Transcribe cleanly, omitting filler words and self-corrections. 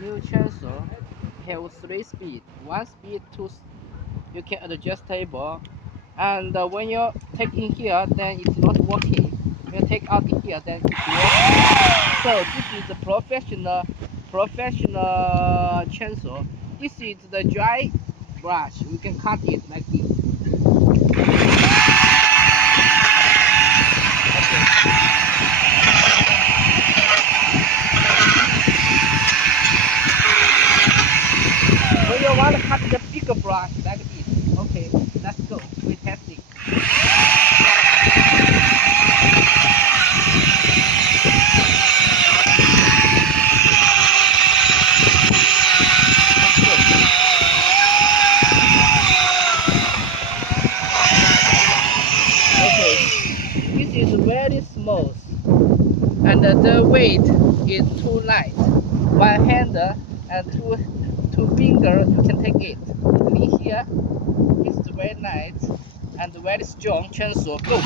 new chainsaw have 3 speed. One speed, you can adjust table, and when you take in here, then it's not working. When you take out in here, then it's working. So this is a professional chainsaw. This is the dry brush. We can cut it like this. When you want to cut the bigger brush like this, okay, let's go. We test it. Okay, this is very smooth, and the weight is too light. One hand and two finger you can take it. In here, it's very light and very strong chainsaw. Go.